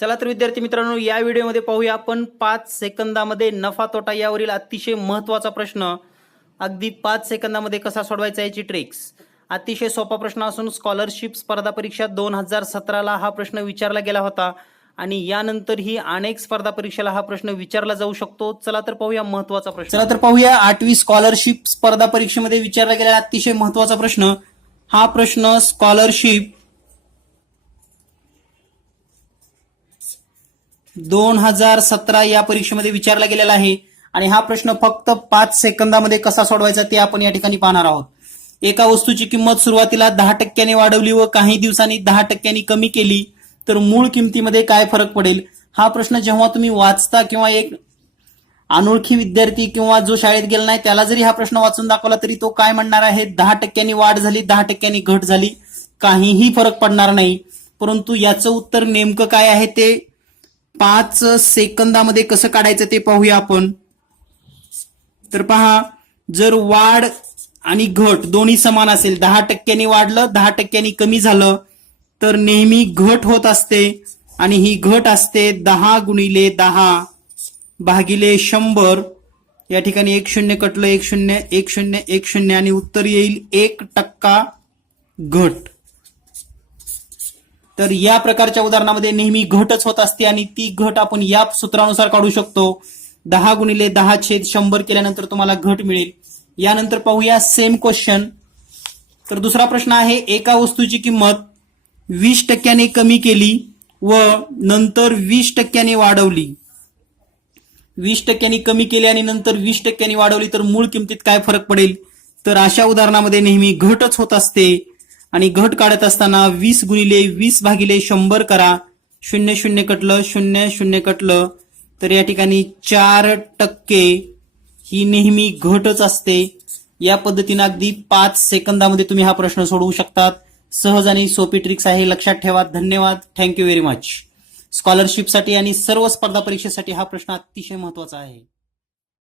चला तर विद्यार्थी मित्रांनो, या व्हिडिओमध्ये पाहूया आपण 5 सेकंदामध्ये नफा तोटा यावरील अतिशय महत्त्वाचा प्रश्न अगदी 5 सेकंदामध्ये कसा सोडवायचा याची ट्रिक्स. अतिशय सोपा प्रश्न असून स्कॉलरशिप स्पर्धा परीक्षा 2017ला हा प्रश्न विचारला गेला होता आणि यानंतरही अनेक स्पर्धा परीक्षेला हा प्रश्न विचारला जाऊ शकतो. चला तर पाहूया महत्त्वाचा प्रश्न. चला तर पाहूया 8वी स्कॉलरशिप स्पर्धा परीक्षेमध्ये विचारला गेलेला अतिशय महत्त्वाचा प्रश्न. हा प्रश्न स्कॉलरशिप 2017 या परीक्षेमध्ये विचारला गेलेला आहे आणि हा प्रश्न फक्त 5 सेकंदामध्ये कसा सोडवायचा ते आपण या ठिकाणी पाहणार आहोत. एका वस्तूची किंमत सुरुवातीला 10% वाढवली व काही दिवसांनी 10% कमी केली तर मूळ किमतीमध्ये काय फरक पडेल. हा प्रश्न जेव्हा तुम्ही वाचता किंवा एक अनोळखी विद्यार्थी किंवा जो शाळेत गेला नाही त्याला जरी हा प्रश्न वाचून दाखवला तरी तो काय म्हणणार आहे, 10% वाढ झाली, 10% घट झाली, काहीही फरक पडणार नाही. परंतु याचं उत्तर नेमकं काय आहे ते 5 सेकंदामध्ये कसं काढायचं ते पाहूया आपण. तर पहा, जर वाढ आणि घट दोन्ही समान असेल, 10% वाढलं 10% कमी झालं तर नेहमी घट होत असते आणि ही घट असते 10 गुणिले 10 भागिले 100. या ठिकाणी 1 कटलं 1 आणि उत्तर येईल 1% घट. तर या प्रकारच्या उदाहरणामध्ये नेहमी घटच होत असते आणि ती घट आपण या सूत्रानुसार काढू शकतो. 10 गुणिले 10/100 केल्यानंतर तुम्हाला घट मिळेल. यानंतर पाहूया सेम क्वेश्चन. तर दुसरा प्रश्न आहे, एका वस्तूची किंमत 20% कमी केली व नंतर 20% वाढवली. 20% कमी केली आणि नंतर 20% वाढवली तर मूळ किमतीत काय फरक पडेल. तर अशा उदाहरणामध्ये नेहमी घटच होत असते आणि घट काढत असताना 20 गुणिले 20 भागिले 100 करा. 0 कटलं 0 कटलं तर या ठिकाणी 4% ही नेहमी घटच असते. या पद्धतीने अगदी 5 सेकंदामध्ये तुम्ही हा प्रश्न सोडवू शकतात. सहज आणि सोपी ट्रिक्स आहे, लक्षात ठेवा. धन्यवाद. Thank you very much. स्कॉलरशिपसाठी आणि सर्व स्पर्धा परीक्षेसाठी हा प्रश्न अतिशय महत्त्वाचा आहे.